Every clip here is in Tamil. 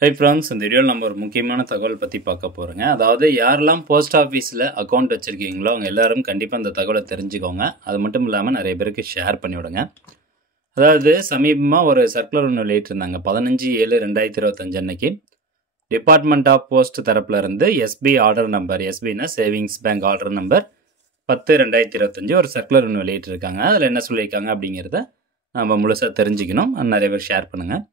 ஹை ஃப்ரெண்ட்ஸ், இந்த வீடியோவில் நம்ம ஒரு முக்கியமான தகவல் பற்றி பார்க்க போகிறோங்க. அதாவது யாரெல்லாம் போஸ்ட் ஆஃபீஸில் அக்கௌண்ட் வச்சுருக்கீங்களோ அவங்க எல்லாரும் கண்டிப்பாக அந்த தகவலை தெரிஞ்சுக்கோங்க. அது மட்டும் இல்லாமல் நிறைய பேருக்கு ஷேர் பண்ணிவிடுங்க. அதாவது சமீபமாக ஒரு சர்க்குலர் ஒன்று வெளியிட்டிருந்தாங்க. 15/7/2025 அன்னைக்கு டிபார்ட்மெண்ட் ஆஃப் போஸ்ட் தரப்புல இருந்து எஸ்பி ஆர்டர் நம்பர், எஸ்பின்னா சேவிங்ஸ் பேங்க் ஆர்டர் நம்பர் 10/2025 ஒரு சர்க்குலர் ஒன்று வெளியிட்டிருக்காங்க. அதில் என்ன சொல்லியிருக்காங்க அப்படிங்கிறத நம்ம முழுசாக தெரிஞ்சுக்கணும். நிறைய பேர் ஷேர் பண்ணுங்கள்.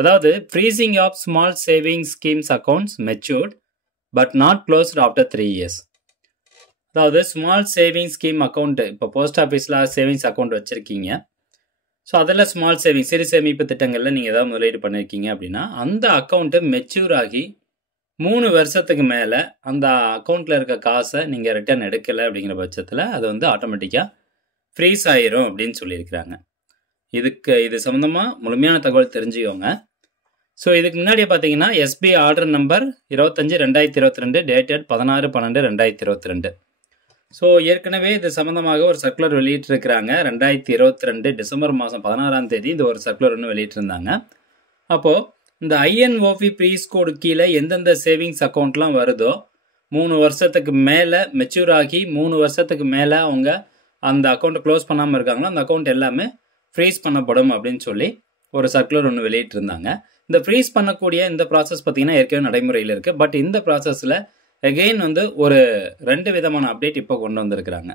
அதாவது freezing of small saving schemes accounts matured but not closed after 3 years. அதாவது ஸ்மால் சேவிங் ஸ்கீம் அக்கௌண்ட்டு, இப்போ போஸ்ட் ஆஃபீஸில் சேவிங்ஸ் அக்கௌண்ட் வச்சுருக்கீங்க. ஸோ அதில் ஸ்மால் சேவிங் சிறு சேமிப்பு திட்டங்களில் நீங்கள் ஏதாவது முதலீடு பண்ணியிருக்கீங்க அப்படின்னா அந்த அக்கௌண்ட்டு மெச்சூர் ஆகி 3 வருஷத்துக்கு மேலே அந்த அக்கௌண்ட்டில் இருக்க காசை நீங்கள் ரிட்டர்ன் எடுக்கலை அப்படிங்கிற பட்சத்தில் அது வந்து ஆட்டோமேட்டிக்காக ஃப்ரீஸ் ஆயிரும் அப்படின்னு சொல்லியிருக்கிறாங்க. இது சம்மந்தமாக முழுமையான தகவல் தெரிஞ்சுக்கோங்க. ஸோ இதுக்கு முன்னாடியே பார்த்தீங்கன்னா SP order number 25/2022 dated 16/12/2022. So ஏற்கனவே இது சம்மந்தமாக ஒரு சர்க்குலர் வெளியிட்டிருக்கிறாங்க. 2022 டிசம்பர் மாதம் 16ஆம் தேதி இந்த ஒரு சர்க்குலர் ஒன்று வெளியிட்டிருந்தாங்க. அப்போது இந்த ஐஎன்ஓபி ப்ரீஸ் கோடு கீழே எந்தெந்த சேவிங்ஸ் அக்கௌண்ட்லாம் வருதோ 3 வருஷத்துக்கு மேலே மெச்சூர் ஆகி 3 வருஷத்துக்கு மேலே அவங்க அந்த அக்கௌண்ட்டை க்ளோஸ் பண்ணாமல் இருக்காங்களோ அந்த அக்கௌண்ட் எல்லாமே ஃப்ரீஸ் பண்ணப்படும் அப்படின்னு சொல்லி ஒரு சர்க்குலர் ஒன்று வெளியிட்டிருந்தாங்க. இந்த ஃப்ரீஸ் பண்ணக்கூடிய இந்த ப்ராசஸ் பார்த்திங்கன்னா ஏற்கனவே நடைமுறையில் இருக்குது. பட் இந்த ப்ராசஸில் அகெயின் வந்து ஒரு 2 விதமான அப்டேட் இப்போ கொண்டு வந்திருக்கிறாங்க.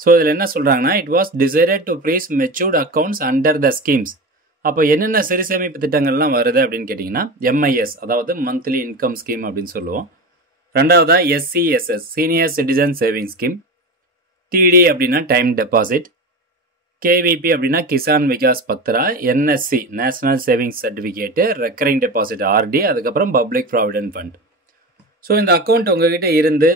ஸோ இதில் என்ன சொல்கிறாங்கன்னா, it was decided to freeze matured accounts under the schemes. அப்போ என்னென்ன சிறு சேமிப்பு திட்டங்கள்லாம் வருது அப்படின்னு கேட்டிங்கன்னா MIS, அதாவது மந்த்லி இன்கம் ஸ்கீம் அப்படின்னு சொல்லுவோம். ரெண்டாவதா SCSS, senior citizen saving scheme. TD அப்படின்னா டைம் டெபாசிட். KVP அப்படின்னா Kisan Vikas Patra. NSC, national savings certificate. Recurring deposit RD. அதுக்கப்புறம் பப்ளிக் ப்ராவிடென்ட் ஃபண்ட். ஸோ இந்த அக்கௌண்ட் உங்ககிட்ட இருந்து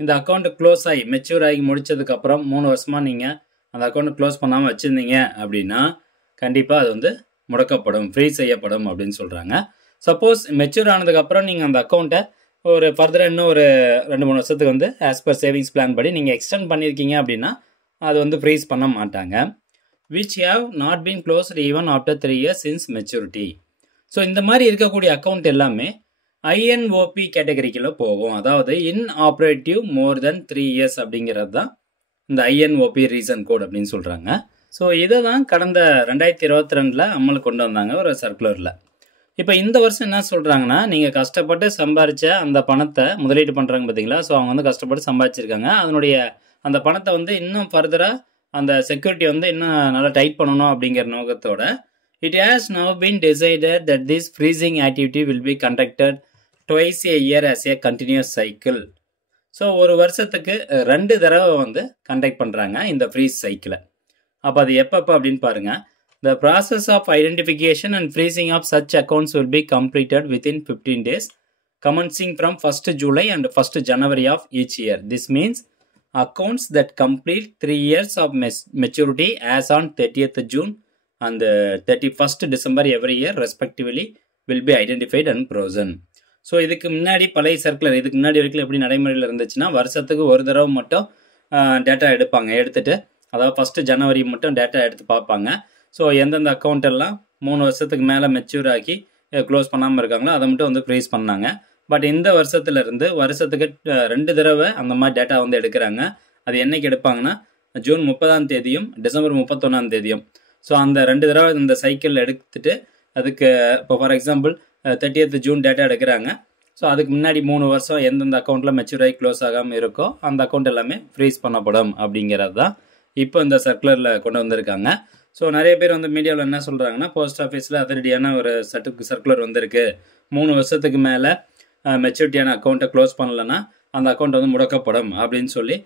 இந்த அக்கௌண்ட்டு க்ளோஸ் ஆகி மெச்சூர் ஆகி முடித்ததுக்கப்புறம் 3 வருஷமாக நீங்கள் அந்த அக்கௌண்ட்டை க்ளோஸ் பண்ணாமல் வச்சுருந்தீங்க அப்படின்னா கண்டிப்பாக அது வந்து முடக்கப்படும், ஃப்ரீ செய்யப்படும் அப்படின்னு சொல்கிறாங்க. சப்போஸ் மெச்சூர் ஆனதுக்கப்புறம் நீங்கள் அந்த அக்கௌண்ட்டை ஒரு ஃபர்தராக இன்னும் ஒரு 2-3 வருஷத்துக்கு வந்து ஆஸ் பர் சேவிங்ஸ் பிளான் படி நீங்கள் எக்ஸ்டெண்ட் பண்ணியிருக்கீங்க அப்படின்னா அது வந்து ஃப்ரீஸ் பண்ண மாட்டாங்க. Which have not been closed even after 3 years since maturity. So இந்த மாதிரி இருக்கக்கூடிய அக்கௌண்ட் எல்லாமே INOP கேட்டகரிக்குள்ள போகும். அதாவது இன்ஆப்ரேட்டிவ் மோர் தென் 3 years அப்படிங்கிறது தான் இந்த INOP ரீசன் கோட் அப்படின்னு சொல்கிறாங்க. ஸோ இதை தான் கடந்த 2022 அமலுக்கு கொண்டு வந்தாங்க ஒரு சர்க்குலரில். இப்போ இந்த வருஷம் என்ன சொல்கிறாங்கன்னா, நீங்கள் கஷ்டப்பட்டு சம்பாதிச்ச அந்த பணத்தை முதலீடு பண்ணுறாங்க பார்த்தீங்களா. ஸோ அவங்க வந்து கஷ்டப்பட்டு சம்பாதிச்சிருக்காங்க. அதனுடைய அந்த பணத்தை வந்து இன்னும் ஃபர்தராக அந்த செக்யூரிட்டி வந்து இன்னும் நல்லா டைட் பண்ணணும் அப்படிங்கிற நோக்கத்தோட it has now been decided that this freezing activity will be conducted twice a year as a continuous cycle. So ஒரு வருஷத்துக்கு 2 தடவை வந்து கண்டக்ட் பண்ணுறாங்க இந்த ஃப்ரீஸ் சைக்கிளை. அப்போ அது எப்பப்போ அப்படின்னு பாருங்கள். The process of identification and freezing of such accounts will be completed within 15 days commencing from 1st July and 1st January of each year. This means accounts that complete 3 years of maturity as on 30th June and 31st December every year respectively will be identified and frozen. So இதுக்கு முன்னாடி பழைய சர்க்குலர் இதுக்கு முன்னாடி வரைக்கும் எப்படி நடைமுறையில் இருந்துச்சுன்னா வருஷத்துக்கு ஒரு தடவை மட்டும் டேட்டா எடுப்பாங்க. எடுத்துகிட்டு அதாவது 1st January மட்டும் டேட்டா எடுத்து பார்ப்பாங்க. ஸோ எந்தெந்த அக்கௌண்ட் எல்லாம் 3 வருஷத்துக்கு மேலே மெச்சூர் ஆக்கி க்ளோஸ் பண்ணாமல் இருக்காங்களோ அதை மட்டும் வந்து ஃப்ரீஸ் பண்ணாங்க. பட் இந்த வருஷத்துலேருந்து வருஷத்துக்கு 2 தடவை அந்த மாதிரி டேட்டா வந்து எடுக்கிறாங்க. அது என்னைக்கு எடுப்பாங்கன்னா ஜூன் 30ஆம் தேதியும் டிசம்பர் 31ஆம் தேதியும். ஸோ அந்த 2 தடவை இந்த சைக்கிள் எடுத்துட்டு அதுக்கு இப்போ for example 30th June data எடுக்கிறாங்க. ஸோ அதுக்கு முன்னாடி 3 வருஷம் எந்தெந்த அக்கௌண்ட்டில் மெச்சூர் ஆகி க்ளோஸ் ஆகாமல் இருக்கோ அந்த அக்கௌண்ட் எல்லாமே ஃப்ரீஸ் பண்ணப்படும் அப்படிங்கிறது தான் இப்போ இந்த சர்க்குலரில் கொண்டு வந்திருக்காங்க. ஸோ நிறைய பேர் வந்து மீடியாவில் என்ன சொல்கிறாங்கன்னா, போஸ்ட் ஆஃபீஸில் அதிரடியான ஒரு சர்க்குலர் வந்திருக்கு. 3 வருஷத்துக்கு மேலே மெச்சூரிட்டியான அக்கௌண்ட்டை க்ளோஸ் பண்ணலைன்னா அந்த அக்கௌண்ட் வந்து முடக்கப்படும் அப்படின்னு சொல்லி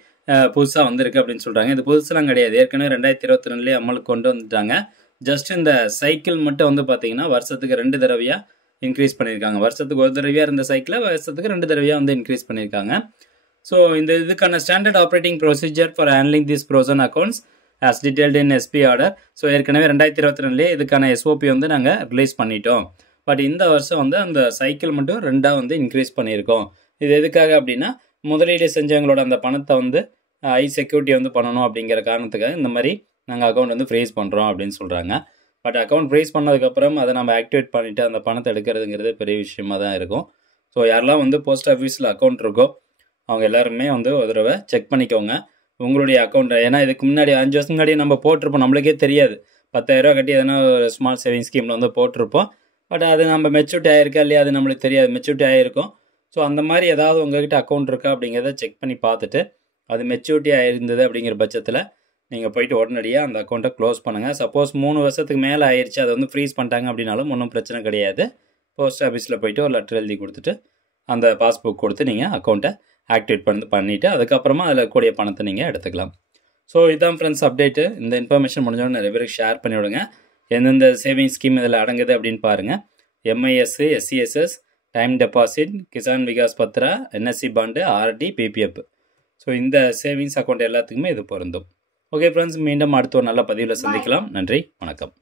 புதுசாக வந்திருக்கு அப்படின்னு சொல்கிறாங்க. இது புதுசுலாம் கிடையாது. ஏற்கனவே 2022 அமலுக்கு கொண்டு வந்துட்டாங்க. ஜஸ்ட் இந்த சைக்கிள் மட்டும் வந்து பார்த்தீங்கன்னா வருஷத்துக்கு 2 தடவையாக இன்க்ரீஸ் பண்ணியிருக்காங்க. வருஷத்துக்கு ஒரு தடவையாக இருந்த சைக்கிளை வருஷத்துக்கு 2 தடவையாக வந்து இன்க்ரீஸ் பண்ணியிருக்காங்க. ஸோ இதுக்கான standard operating procedure for handling these frozen accounts as detailed in SP order. So ஏற்கனவே 2022 இதுக்கான SOP வந்து நாங்கள் ரிலீஸ் பண்ணிட்டோம். பட் இந்த வருஷம் வந்து அந்த சைக்கிள் மட்டும் 2ஆக வந்து இன்க்ரீஸ் பண்ணியிருக்கோம். இது எதுக்காக அப்படின்னா முதலீடு செஞ்சவங்களோட அந்த பணத்தை வந்து செக்யூரிட்டி வந்து பண்ணணும் அப்படிங்கிற காரணத்துக்காக இந்த மாதிரி நாங்கள் அக்கௌண்ட் வந்து ஃப்ரீஸ் பண்ணுறோம் அப்படின்னு சொல்கிறாங்க. பட் அக்கௌண்ட் ஃப்ரீஸ் பண்ணதுக்கப்புறம் அதை நம்ம ஆக்டிவேட் பண்ணிவிட்டு அந்த பணத்தை எடுக்கிறதுங்கிறது பெரிய விஷயமாக தான் இருக்கும். ஸோ யாரெல்லாம் வந்து போஸ்ட் ஆஃபீஸில் அக்கௌண்ட் இருக்கோ அவங்க எல்லாருமே வந்து ஒரு தடவை செக் பண்ணிக்கோங்க உங்களுடைய அக்கௌண்ட்டை. ஏன்னா இதுக்கு முன்னாடி 5 வருஷம் முன்னாடி நம்ம போட்டிருப்போம், நம்மளுக்கே தெரியாது. 10,000 கட்டி எதனா ஒரு ஸ்மால் சேவிங் ஸ்கீமில் வந்து போட்டிருப்போம். பட் அது நம்ம மெச்சூரிட்டி ஆகிருக்கா இல்லையா அது நம்மளுக்கு தெரியாது, மெச்சூரிட்டி ஆகிருக்கும். ஸோ அந்த மாதிரி ஏதாவது உங்கள்கிட்ட அக்கௌண்ட் இருக்கா அப்படிங்கிறத செக் பண்ணி பார்த்துட்டு அது மெச்சூரிட்டி ஆகிருந்தது அப்படிங்கிற பட்சத்தில் நீங்கள் போயிட்டு உடனடியாக அந்த அக்கௌண்ட்டை க்ளோஸ் பண்ணுங்கள். சப்போஸ் 3 வருஷத்துக்கு மேலே ஆயிடுச்சு, அதை வந்து ஃப்ரீஸ் பண்ணிட்டாங்க அப்படின்னாலும் ஒன்றும் பிரச்சனை கிடையாது. போஸ்ட் ஆஃபீஸில் போய்ட்டு ஒரு லெட்டர் எழுதி கொடுத்துட்டு அந்த பாஸ்புக் கொடுத்து நீங்கள் அக்கௌண்ட்டை ஆக்டிவேட் பண்ணிவிட்டு அதுக்கப்புறமா அதில் கூடிய பணத்தை நீங்கள் எடுத்துக்கலாம். ஸோ இதுதான் ஃப்ரெண்ட்ஸ் அப்டேட்டு. இந்த இன்ஃபர்மேஷன் முடிஞ்சோடனே நிறைய பேருக்கு ஷேர் பண்ணிவிடுங்க. எந்தெந்த சேவிங் ஸ்கீம் இதில் அடங்குது அப்படின்னு பாருங்கள். MIS, SCSS, time deposit, Kisan Vikas Patra, NSC bond, RD, PPF. So இந்த சேவிங்ஸ் அக்கௌண்ட் எல்லாத்துக்குமே இது பொருந்தும். ஓகே ஃப்ரெண்ட்ஸ், மீண்டும் அடுத்த ஒரு நல்ல பதிவில் சந்திக்கலாம். நன்றி, வணக்கம்.